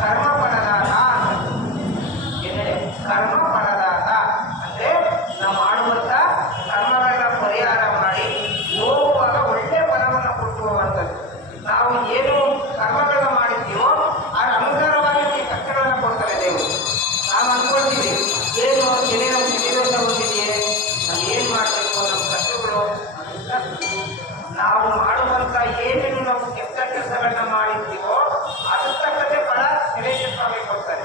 ಕರ್ಮ ಫಲದಾತ. ಏನೇಳಿ ಕರ್ಮ ಫಲದಾತ ಅಂದ್ರೆ ನಾವು ಮಾಡುವಂತ ಕರ್ಮಗಳನ್ನ ಪರಿಹಾರ ಮಾಡಿ ಹೋಗುವಾಗ ಒಳ್ಳೆ ಫಲವನ್ನು ಕೊಟ್ಟುವಂಥದ್ದು. ನಾವು ಏನು ಕರ್ಮಗಳನ್ನ ಮಾಡಿದ್ದೀವೋ ಅದರ ಅನುಸಾರವಾಗಿ ನಮಗೆ ಕಷ್ಟಗಳನ್ನ ಕೊಡ್ತಾರೆ ದೇವರು. ನಾವು ಅಂದ್ಕೊಳ್ತೀವಿ ಏನು ಏನೇನೋ ಸ್ಥಿತಿದೋಷ ಬಂದಿದೆಯೇ, ನಾವು ಏನು ಮಾಡಬೇಕು, ನಮ್ಮ ಕಷ್ಟಗಳು. ನಾವು ಮಾಡುವಂತ ಏನೇನು ನಾವು ಕೆಟ್ಟ ಕೆಲಸಗಳನ್ನ ಮಾಡಿದ್ದೀವೋ ಅದಕ್ಕೆ ಫಲ ಗಣೇಶ ಸ್ವಾಮಿ ಕೊಡ್ತಾರೆ.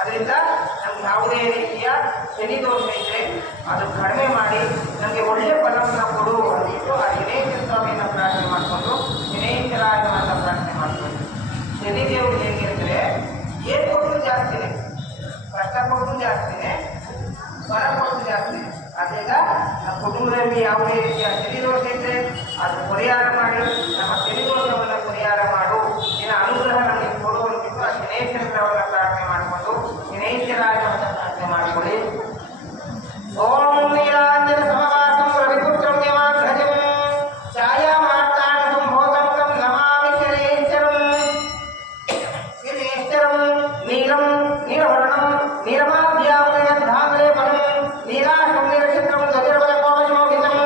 ಅದರಿಂದ ನಮ್ಗೆ ಯಾವುದೇ ರೀತಿಯ ಶನಿ ದೋಷ ಇದ್ರೆ ಅದು ಕಡಿಮೆ ಮಾಡಿ ನಮಗೆ ಒಳ್ಳೆಯ ಫಲವನ್ನು ಕೊಡು ಅಂದಿಟ್ಟು ಆ ಗಣೇಶ ಸ್ವಾಮಿಯನ್ನು ಪ್ರಾರ್ಥನೆ ಮಾಡಿಕೊಂಡು ಗಣೇಶರಾಯನನ್ನ ಪ್ರಾರ್ಥನೆ ಮಾಡ್ಕೊಂಡು. ಶನಿ ದೇವರು ಹೇಗಿದ್ರೆ ಏನು ಕೊಟ್ಟರು ಜಾಸ್ತಿನೇ, ಕಷ್ಟ ಕೊಟ್ಟರು ಜಾಸ್ತಿನೇ, ಫಲ ಕೊಟ್ಟರು ಜಾಸ್ತಿನೇ. ಅದರಿಂದ ನಮ್ಮ ಕುಟುಂಬದಲ್ಲಿ ಯಾವುದೇ ರೀತಿಯ ಶನಿ ದೋಷ ಇದ್ರೆ ಅದು ಪರಿಹಾರ ಮಾಡಿ ನಮ್ಮ ಶನಿ ದೋಷವನ್ನು ಪರಿಹಾರ ಮಾಡು, ನಿನ್ನ ಅನುಗ್ರಹ ನಮಗೆ ಕೊಡು ಅಂದ್ಬಿಟ್ಟು ಆ ಗಣೇಶನವನ್ನ ಪ್ರಾರ್ಥನೆ ಮಾಡಿಕೊಂಡು ಗಣೇಶರಾಯನನ್ನ ಪ್ರಾರ್ಥನೆ ಮಾಡಿಕೊಳ್ಳಿ. ಓಂ ನೀಲಾಂಜನ ಸಮವಾಸಂ ರವಿಪುತ್ರಂ ಯಮಾಗ್ರಜಂ ಛಾಯಾಮಾರ್ತಾಂಡಂ ಭೋಗಂತಂ ನಮಾಮಿ ಶನೇಶ್ವರಂ. ಶನೇಶ್ವರಂ ನೀಲಂ ನೀಲವರ್ಣಂ ನೀಲಮಾದ್ಯಾಮೃಗಂಧಾಮಲೇಪನಂ ನೀಲಾಶಂ ನೀಲಚಿತ್ರಂ ಗಜರಬಲಕೋಮಶೋಭಿತಂ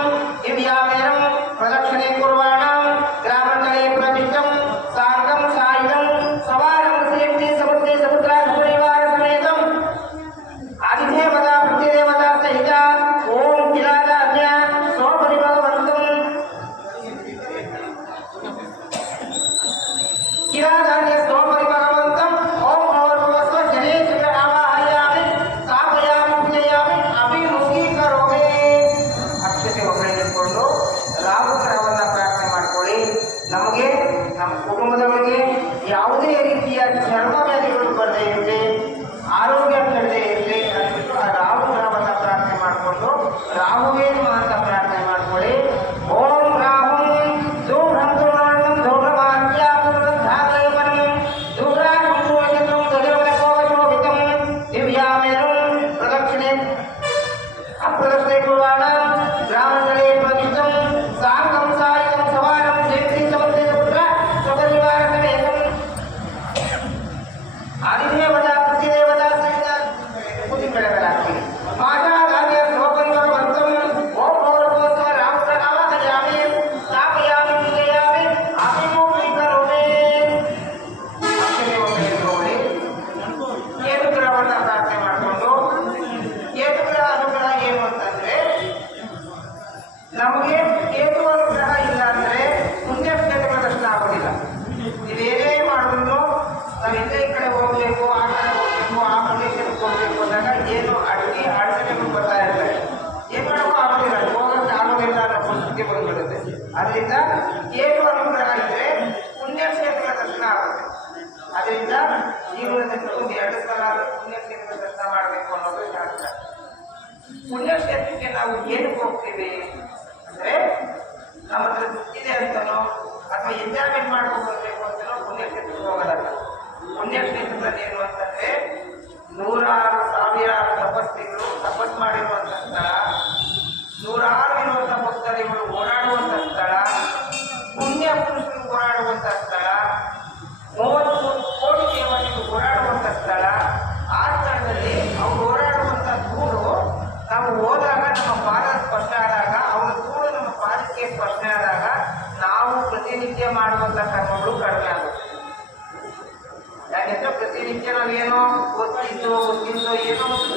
ದಿವ್ಯಾಮೇರಂ ಪ್ರದಕ್ಷಿಣೆ ಕುರ್ವಾಣಾಂ ಗ್ರಾಮಂತಲೇ ಪ್ರತಿಷ್ಠಂ ಸಾರ್ಗಂ ಸಾಯುಧಂ ಸವಾರಂ ಶ್ರೀಮತಿ ಸಮುದ್ರೇ ಸಮುದ್ರಾಧಿಪರಿವಾರ ಸಮೇತಂ ಆದಿದೇವತಾ ಪ್ರತಿದೇವತಾ ಸಹಿತ ಓಂ ಕಿಲಾದಾಜ್ಞ ಸ್ವಪರಿಭವಂತಂ ಕಿಲಾದಾಜ್ಞ ಸ್ವಪರಿಭವಂತಂ ಓಂ ಭವರ್ಭವಸ್ವ ಗಣೇಶನ ಆವಾಹಯಾಮಿ ಸ್ಥಾಪಯಾಮಿ ಪೂಜಯಾಮಿ ಅಭಿಮುಖೀಕರೋಮಿ. ಅಕ್ಷತೆ ಒಬ್ಬರಿಗಿಟ್ಕೊಂಡು ರಾಹುಗ್ರಹವನ್ನ ಪ್ರಾರ್ಥನೆ ಮಾಡ್ಕೊಳ್ಳಿ. ನಮಗೆ ನಮ್ಮ ಕುಟುಂಬದವರಿಗೆ ಯಾವುದೇ ರೀತಿಯ ಚರ್ಮ ವ್ಯಾಧಿಗಳು ಬರದೇ ಇರಲಿ, ಆರೋಗ್ಯ ಕೆಡದೇ ಇರಲಿ ಅಂದ್ಬಿಟ್ಟು ಆ ರಾಹುಗ್ರಹವನ್ನ ಪ್ರಾರ್ಥನೆ ಮಾಡಿಕೊಂಡು ರಾಹುವೇ ಅಂತ ಪ್ರಾರ್ಥನೆ ಮಾಡ್ಕೊಳ್ಳಿ. ಓಂ ರಾಹುಂ ಧೂಮ್ರಂ ಧೂಮ್ರಂ ಧೂಮ್ರಮಾತ್ಯಾಪುರಧಾಲೇಪನಂ ಧೂಮ್ರಾಶಂ ಧೂಮಚಿತ್ರಂ ಗಜರಬಲಕೋಮಶೋಭಿತಂ ದಿವ್ಯಾಮೇರಂ ಪ್ರದಕ್ಷಿಣೆ ಅಪ್ರದಕ್ಷಿಣೆ ಕುರ್ವಾಣಾಂ ಗ್ರಾಮಂತಲೇ ಪ್ರತಿಷ್ಠಂ ಸಾರ್ಗಂ ಸಾಯುಧಂ ಸವಾರಂ ಶ್ರೀಮತಿ ಸಮುದ್ರೇ ಸಮುದ್ರ ಸ್ವಪರಿವಾರ ಸಮೇತಂ ಆದಿದೇವತಾ ಪ್ರತಿದೇವತಾ ಸಹಿತ ಬುದ್ಧಿ ಬೆಳಗಲಾಗ್ತದೆ. ಮಾತಾದಾದ್ಯ ಸ್ವಪರಿಭವಂತಂ ಓಂ ಭವರ್ಭವಸ್ವ ರಾಹುಗ್ರಹಾವಹಯಾಮಿ ಸ್ಥಾಪಯಾಮಿ ಪೂಜಯಾಮಿ ಅಭಿಮುಖೀಕರೋಮಿ. ಅಕ್ಷತೆ ಒಬ್ಬರಿಗಿಟ್ಕೊಳ್ಳಿ. ಕೇತುಗ್ರಹವನ್ನ ಪ್ರಾರ್ಥನೆ ಮಾಡಿಕೊಂಡು, ಕೇತುಗ್ರಹ ಅನುಗ್ರಹ ಏನು ಅಂತಂದ್ರೆ ನಮಗೆ ಕೇತು ಅನುಗ್ರಹ ಇಲ್ಲ ಅಂದ್ರೆ ಪುಣ್ಯಕ್ಷೇತ್ರಗಳ ದರ್ಶನ ಆಗೋದಿಲ್ಲ. ನೀವೇನೇ ಮಾಡಿದ್ರು ನಾವು ಎಲ್ಲೇ ಈ ಕಡೆ ಹೋಗ್ಬೇಕು, ಆ ಕಡೆ ಹೋಗ್ಬೇಕು, ಆ ಪ್ರದೇಶಕ್ಕೆ ಹೋಗ್ಬೇಕು ಅಂದಾಗ ಏನು ಅಡಚಣೆಗಳು ಬರ್ತಾ ಇರ್ತಾರೆ. ಏನ್ ಮಾಡೋಕ್ಕೂ ಆಗೋದಿಲ್ಲ, ಹೋಗಕ್ಕೆ ಆಗೋದಿಲ್ಲ ಅನ್ನೋ ಪರಿಸ್ಥಿತಿ ಬಂದ್ಬಿಡುತ್ತೆ. ಅದರಿಂದ ಕೇತು ಅನುಗ್ರಹ ಇದ್ರೆ ಪುಣ್ಯಕ್ಷೇತ್ರಗಳ ದರ್ಶನ ಆಗುತ್ತೆ. ಅದರಿಂದ ಜೀವನದಲ್ಲಿ ಒಂದು 2 ಸಲ ಪುಣ್ಯಕ್ಷೇತ್ರಗಳ ದರ್ಶನ ಮಾಡಬೇಕು ಅನ್ನೋದು ಶಾಸ್ತ್ರ. ಪುಣ್ಯಕ್ಷೇತ್ರಕ್ಕೆ ನಾವು ಏನಕ್ಕೆ ಹೋಗ್ತೀವಿ ಅಂದ್ರೆ ನಮ್ಮ ಹತ್ರ ದುಡ್ಡಿದೆ ಅಂತನೋ ಅಥವಾ ಎಂಜಾಯ್ಮೆಂಟ್ ಮಾಡ್ಕೊಂಡು ಬರಬೇಕು ಅಂತನೋ ಪುಣ್ಯಕ್ಷೇತ್ರಕ್ಕೆ ಹೋಗೋದಲ್ಲ. ಪುಣ್ಯಕ್ಷೇತ್ರದಲ್ಲಿ ಏನು ಅಂತಂದ್ರೆ 100,000 ತಪಸ್ವಿಗಳು ತಪಸ್ ಮಾಡಿರುವಂತ ಸ್ಥಳ, 100 ವಿನೋದ ಭಕ್ತರಿಗಳು ಓಡಾಡುವಂತ ಸ್ಥಳ, ಪುಣ್ಯ ಪುರುಷರು ಓಡಾಡುವಂತ ಸ್ಥಳ, 33 ಕೋಟಿ ದೇವತೆಗಳು ಓಡಾಡುವಂತ ಸ್ಥಳ. ಆ ಸ್ಥಳದಲ್ಲಿ ಅವ್ರು ಓಡಾಡುವಂತ ಧೂಳು ನಾವು ಹೋದಾಗ ನಮ್ಮ ಪಾದ ಸ್ಪರ್ಶ ಆದಾಗ, ಅವರ ಧೂಳು ನಮ್ಮ ಪಾದಕ್ಕೆ ಸ್ಪರ್ಶ ಆದಾಗ ನಾವು ಪ್ರತಿನಿತ್ಯ ಮಾಡುವಂತ ಕರ್ಮಗಳು ಕಡಿಮೆ ಆಗುತ್ತೆ. ಯಾಕೆಂದ್ರೆ ಪ್ರತಿನಿತ್ಯ ನಾವೇನೋ ಒತ್ತಿದ್ದೋ ಏನೋ ಒಂದು